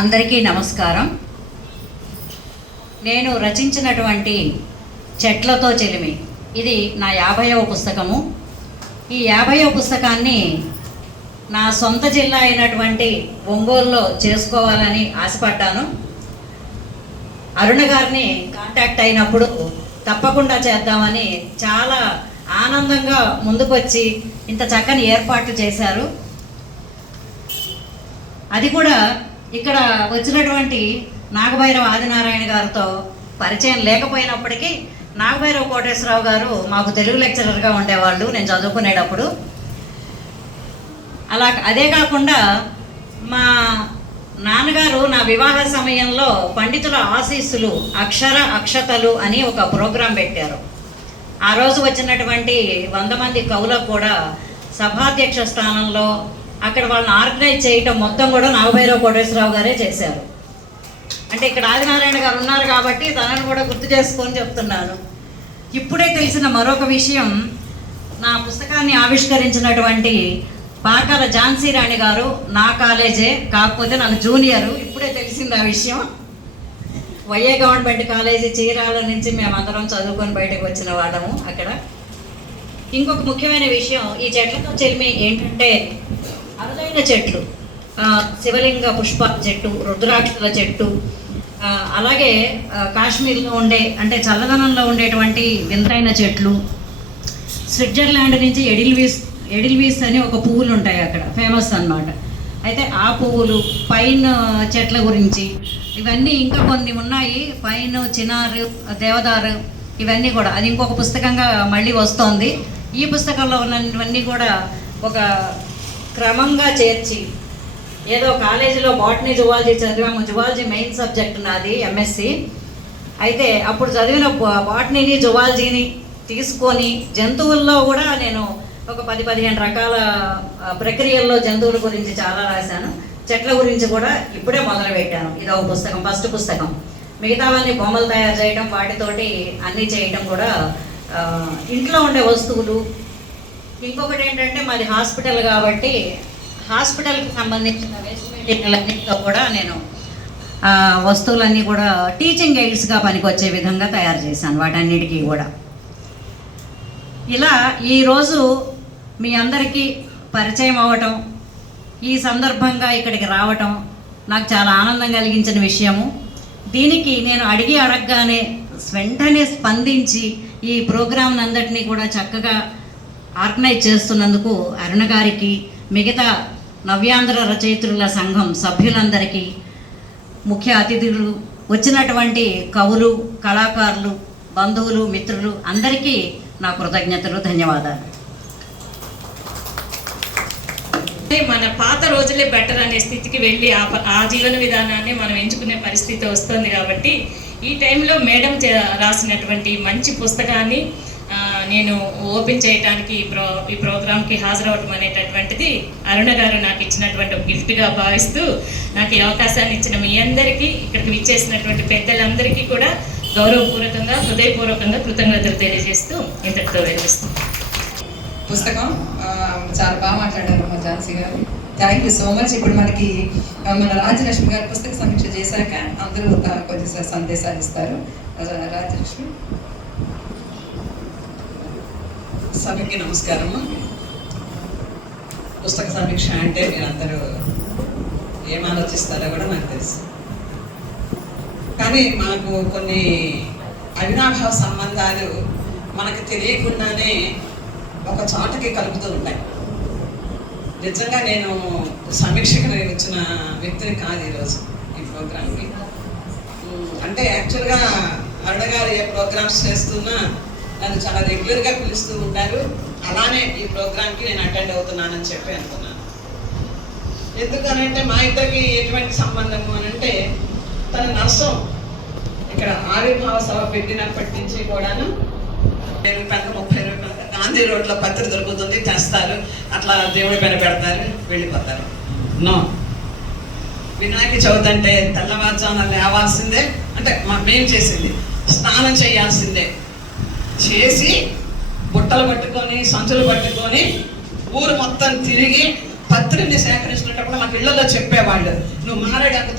అందరికీ నమస్కారం. నేను రచించినటువంటి చెట్లతో చెలిమి. ఇది నా యాభైవ పుస్తకము. ఈ యాభైవ పుస్తకాన్ని నా సొంత జిల్లా అయినటువంటి ఒంగోలులో చేసుకోవాలని ఆశపడ్డాను. అరుణ గారిని కాంటాక్ట్ అయినప్పుడు తప్పకుండా చేద్దామని చాలా ఆనందంగా ముందుకొచ్చి ఇంత చక్కని ఏర్పాట్లు చేశారు. అది కూడా ఇక్కడ వచ్చినటువంటి నాగభైరవ ఆదినారాయణ గారితో పరిచయం లేకపోయినప్పటికీ నాగభైరవ కోటేశ్వరరావు గారు మాకు తెలుగు లెక్చరర్గా ఉండేవాళ్ళు నేను చదువుకునేటప్పుడు. అలా అదే కాకుండా మా నాన్నగారు నా వివాహ సమయంలో పండితుల ఆశీస్సులు అక్షర అక్షతలు అని ఒక ప్రోగ్రాం పెట్టారు. ఆ రోజు వచ్చినటువంటి వంద మంది కవులకు కూడా సభాధ్యక్ష స్థానంలో అక్కడ వాళ్ళని ఆర్గనైజ్ చేయటం మొత్తం కూడా నాగభైరవ కోటేశ్వరరావు గారే చేశారు. అంటే ఇక్కడ ఆదినారాయణ గారు ఉన్నారు కాబట్టి తనను కూడా గుర్తు చేసుకొని చెప్తున్నాను. ఇప్పుడే తెలిసిన మరొక విషయం నా పుస్తకాన్ని ఆవిష్కరించినటువంటి పాకాల ఝాన్సీ రాణి గారు నా కాలేజే కాకపోతే నాకు జూనియరు. ఇప్పుడే తెలిసింది ఆ విషయం. వైఏ గవర్నమెంట్ కాలేజీ చీరాల నుంచి మేమందరం చదువుకొని బయటకు వచ్చిన వాళ్ళము అక్కడ. ఇంకొక ముఖ్యమైన విషయం ఈ చెట్లతో చెల్మి ఏంటంటే అరుదైన చెట్లు శివలింగ పుష్పాల చెట్టు రుద్రాక్షల చెట్టు అలాగే కాశ్మీర్లో ఉండే అంటే చల్లదనంలో ఉండేటువంటి వింతైన చెట్లు. స్విట్జర్లాండ్ నుంచి ఎడిల్వీస్ ఎడిల్వీస్ అని ఒక పువ్వులు ఉంటాయి అక్కడ ఫేమస్ అన్నమాట. అయితే ఆ పువ్వులు పైన్ చెట్ల గురించి ఇవన్నీ ఇంకా కొన్ని ఉన్నాయి. పైన్ చినారు దేవదారు ఇవన్నీ కూడా. అది ఇంకొక పుస్తకంగా మళ్ళీ వస్తోంది. ఈ పుస్తకంలో ఉన్నవన్నీ కూడా ఒక క్రమంగా చేర్చి ఏదో కాలేజీలో బాటనీ జువాలజీ చదివాము. జువాలజీ మెయిన్ సబ్జెక్ట్ నాది ఎంఎస్సి అయితే అప్పుడు చదివిన బాటనీని జువాలజీని తీసుకొని జంతువుల్లో కూడా నేను ఒక పది పదిహేను రకాల ప్రక్రియల్లో జంతువుల గురించి చాలా రాశాను. చెట్ల గురించి కూడా ఇప్పుడే మొదలు పెట్టాను ఇది ఒక పుస్తకం ఫస్ట్ పుస్తకం. మిగతావన్నీ బొమ్మలు తయారు చేయడం వాటితోటి అన్నీ చేయడం కూడా ఇంట్లో ఉండే వస్తువులు ఇంకొకటి ఏంటంటే మాది హాస్పిటల్ కాబట్టి హాస్పిటల్కి సంబంధించిన వేస్ట్ మెటీరియల్ కూడా నేను వస్తువులన్నీ కూడా టీచింగ్ ఎయిడ్స్గా పనికొచ్చే విధంగా తయారు చేశాను వాటన్నిటికీ కూడా. ఇలా ఈరోజు మీ అందరికీ పరిచయం అవ్వటం ఈ సందర్భంగా ఇక్కడికి రావటం నాకు చాలా ఆనందం కలిగించిన విషయము. దీనికి నేను అడిగి అడగగానే వెంటనే స్పందించి ఈ ప్రోగ్రామ్ కూడా చక్కగా ఆర్గనైజ్ చేస్తున్నందుకు అరుణ గారికి మిగతా నవ్యాంధ్ర రచయిత్రుల సంఘం సభ్యులందరికీ ముఖ్య అతిథులు వచ్చినటువంటి కవులు కళాకారులు బంధువులు మిత్రులు అందరికీ నా కృతజ్ఞతలు ధన్యవాదాలు. మన పాత రోజులే బెటర్ అనే స్థితికి వెళ్ళి ఆ ఆ జీవన విధానాన్ని మనం ఎంచుకునే పరిస్థితి వస్తుంది కాబట్టి ఈ టైంలో మేడం చే- రాసినటువంటి మంచి పుస్తకాన్ని నేను ఓపెన్ చేయడానికి ఈ ప్రో ఈ ప్రోగ్రామ్కి హాజరవటం అనేటటువంటిది అరుణ గారు నాకు ఇచ్చినటువంటి ఒక గిఫ్ట్గా భావిస్తూ నాకు ఈ అవకాశాన్ని ఇచ్చిన మీ అందరికీ ఇక్కడికి విచ్చేసినటువంటి పెద్దలందరికీ కూడా గౌరవపూర్వకంగా హృదయపూర్వకంగా కృతజ్ఞతలు తెలియజేస్తూ ఇంతటితో విరమిస్తున్నాను పుస్తకం చాలా బాగా మాట్లాడారు మా ఝాన్సీ గారు. థ్యాంక్ యూ సో మచ్ ఇప్పుడు మనకి మన రాజలక్ష్మి గారు పుస్తక సమీక్ష చేశాక అందరూ కొంచెం సందేశాలు ఇస్తారు. రాజలక్ష్మి. సభకి నమస్కారము. పుస్తక సమీక్ష అంటే మీరందరూ ఏం ఆలోచిస్తారో కూడా నాకు తెలుసు. కానీ మనకు కొన్ని అవినాభావ సంబంధాలు మనకు తెలియకుండానే ఒక చోటకి కలుపుతూ ఉంటాయి. నిజంగా నేను సమీక్షకు వచ్చిన వ్యక్తిని కాదు ఈరోజు ఈ ప్రోగ్రామ్కి. అంటే యాక్చువల్గా అరుణ గారు ఏ ప్రోగ్రామ్స్ చేస్తున్నా నన్ను చాలా రెగ్యులర్గా పిలుస్తూ ఉంటారు. అలానే ఈ ప్రోగ్రామ్కి నేను అటెండ్ అవుతున్నానని చెప్పి అనుకున్నాను. ఎందుకనంటే మా ఇద్దరికి ఎటువంటి సంబంధము అని అంటే తన నర్సం ఇక్కడ ఆవిర్భావ సభ పెట్టినప్పటి నుంచి కూడాను ఇరవై రూపాయలు ముప్పై రూపాయలు గాంధీ రోడ్లో పత్రిక దొరుకుతుంది తెస్తారు. అట్లా దేవుడి పైన పెడతారు వెళ్ళిపోతారు. నో. వినాయక చవితి అంటే తెల్లవారుజామున లేవాల్సిందే. అంటే మా మేం చేసింది. స్నానం చేయాల్సిందే. చేసి బుట్టలు పట్టుకొని సంచులు పట్టుకొని ఊరు మొత్తం తిరిగి పత్రిని సేకరించినప్పుడు మాకు ఇళ్ళలో చెప్పేవాళ్ళు నువ్వు మారేడాకు